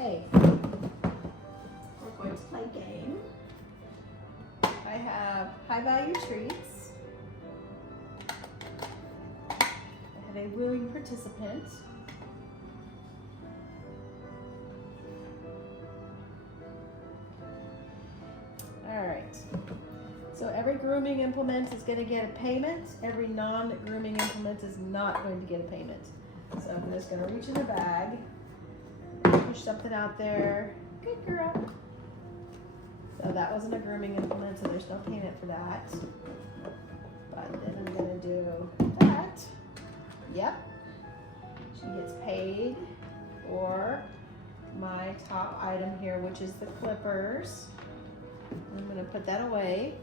Okay, we're going to play game. I have high value treats. I have a willing participant. All right, so every grooming implement is going to get a payment. Every non-grooming implement is not going to get a payment. So I'm just going to reach in the bag, push something out there. Good girl. So that wasn't a grooming implement, so there's no payment for that. But then I'm going to do that. Yep. She gets paid for my top item here, which is the clippers. I'm going to put that away.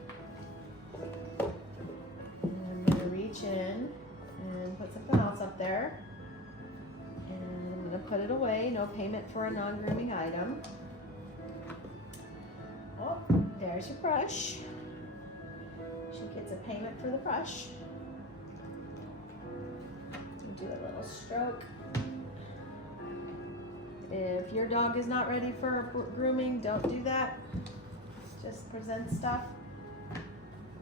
And I'm going to reach in and put something else up there. And I'm going to put it away. No payment for a non-grooming item. Oh, there's your brush. She gets a payment for the brush. Do a little stroke. If your dog is not ready for grooming, don't do that. Just present stuff.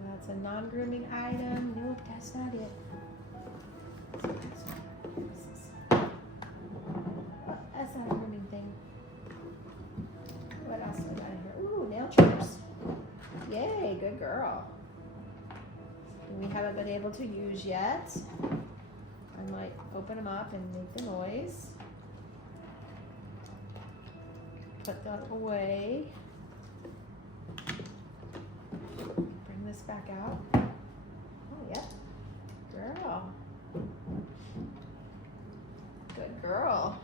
That's a non-grooming item. Nope, that's not it. Oh, that's not a grooming thing. What else do I got in here? Ooh, nail trimmers. Yay, good girl. We haven't been able to use yet. I might open them up and make the noise. Put that away. Bring this back out. Oh, yeah. Girl. Good girl.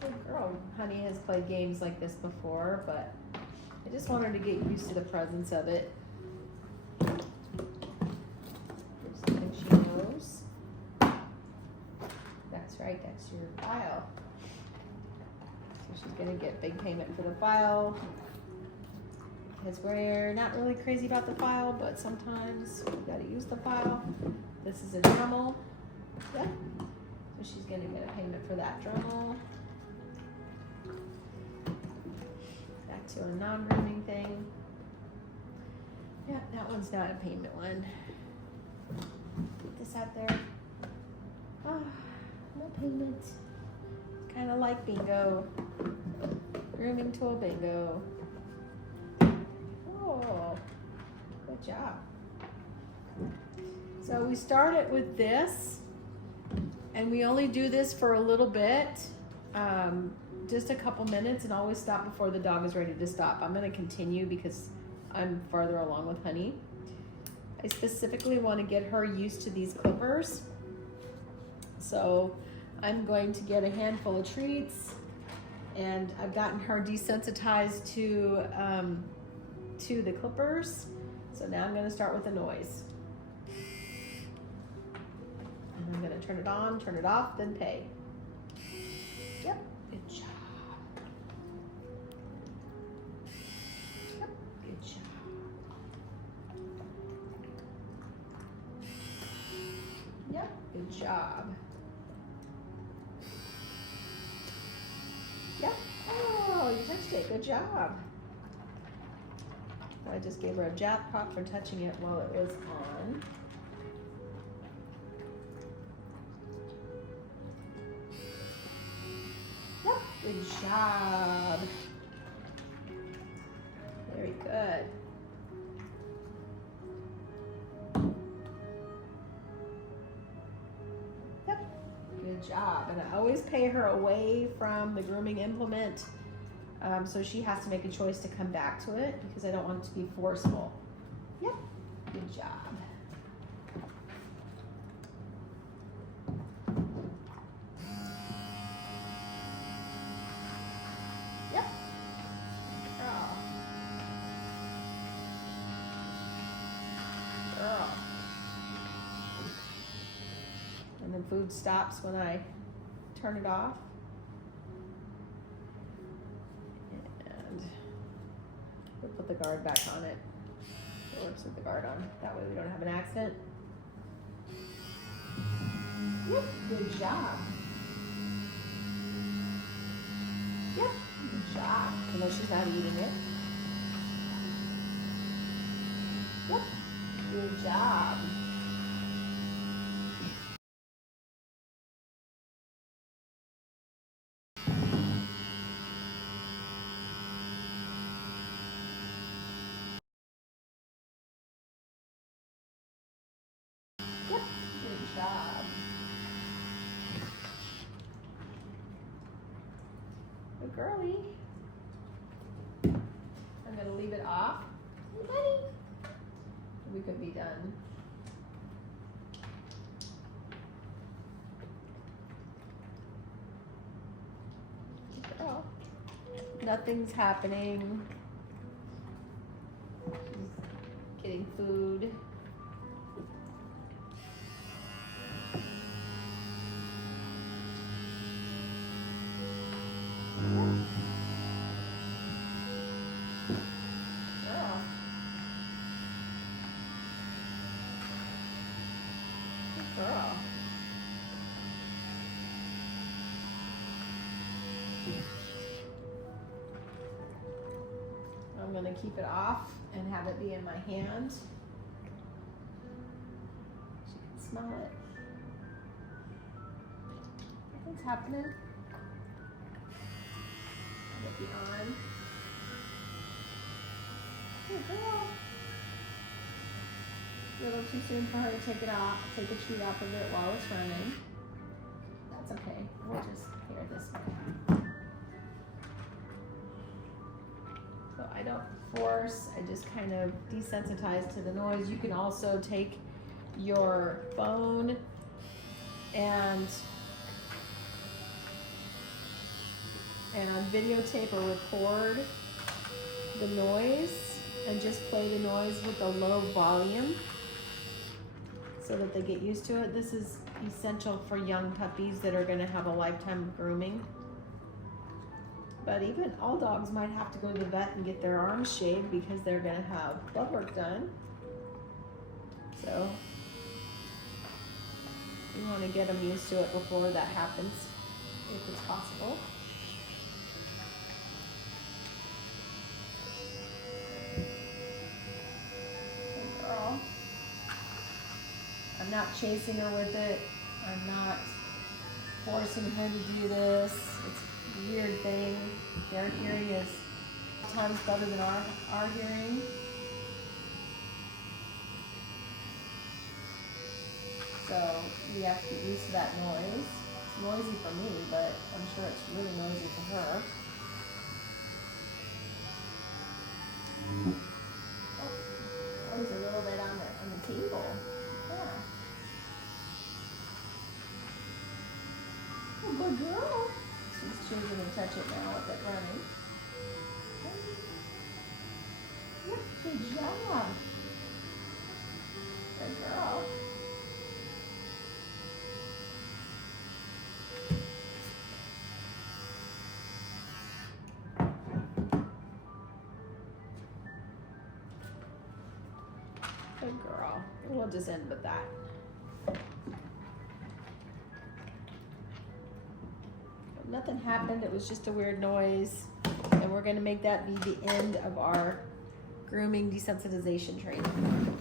Good girl. Honey has played games like this before, but I just want her to get used to the presence of it. Something she knows. That's right, that's your file. So she's gonna get big payment for the file. Because we're not really crazy about the file, but sometimes we gotta use the file. This is a Dremel. Yeah. So she's gonna get a payment for that Dremel. Back to a non-grooming thing. Yeah, that one's not a payment one. Put this out there. Ah, no payment. Kind of like bingo. Grooming tool bingo. Oh, good job. So we started with this, and we only do this for a little bit, just a couple minutes, and always stop before the dog is ready to stop. I'm going to continue because I'm farther along with Honey. I specifically want to get her used to these clippers. So I'm going to get a handful of treats, and I've gotten her desensitized to the clippers. So now I'm going to start with the noise. And I'm going to turn it on, turn it off, then pay. Yep, good job. Yep, good job. Yep, good job. Yep. Oh, you touched it. Good job. I just gave her a jackpot for touching it while it was on. Yep. Good job. Very good. Yep. Good job. And I always pay her away from the grooming implement, so she has to make a choice to come back to it because I don't want it to be forceful. Yep. Good job. Yep. Girl. Girl. And then food stops when I turn it off. And we'll put the guard back on it. It works with the guard on. That way we don't have an accident. Yep, good job. Yep, good job. No, she's not eating it. Yep, good job. Yep, good job. Good girlie. I'm gonna leave it off. Hey, buddy. We could be done. Good girl. Nothing's happening. She's getting food. Girl. Good girl. I'm going to keep it off and have it be in my hand. She can smell it. Nothing's happening. Have it be on. Good girl. A little too soon for her to take it off, take a treat off of it while it's running. That's okay. We'll just pair this way. So I don't force, I just kind of desensitize to the noise. You can also take your phone and videotape or record the noise and just play the noise with a low volume so that they get used to it. This is essential for young puppies that are going to have a lifetime of grooming. But even all dogs might have to go to the vet and get their arms shaved because they're going to have blood work done. So you want to get them used to it before that happens, if it's possible. Good girl. I'm not chasing her with it. I'm not forcing her to do this. It's a weird thing. Their hearing is times better than our hearing. So we have to get used to that noise. It's noisy for me, but I'm sure it's really noisy for her. Oh, there's a little bit on the table. Yeah. Oh, good girl. She's choosing to touch it now with it running. Yep, good job. Good girl. Good girl. We'll just end with that. Nothing happened. It was just a weird noise. And we're going to make that be the end of our grooming desensitization training.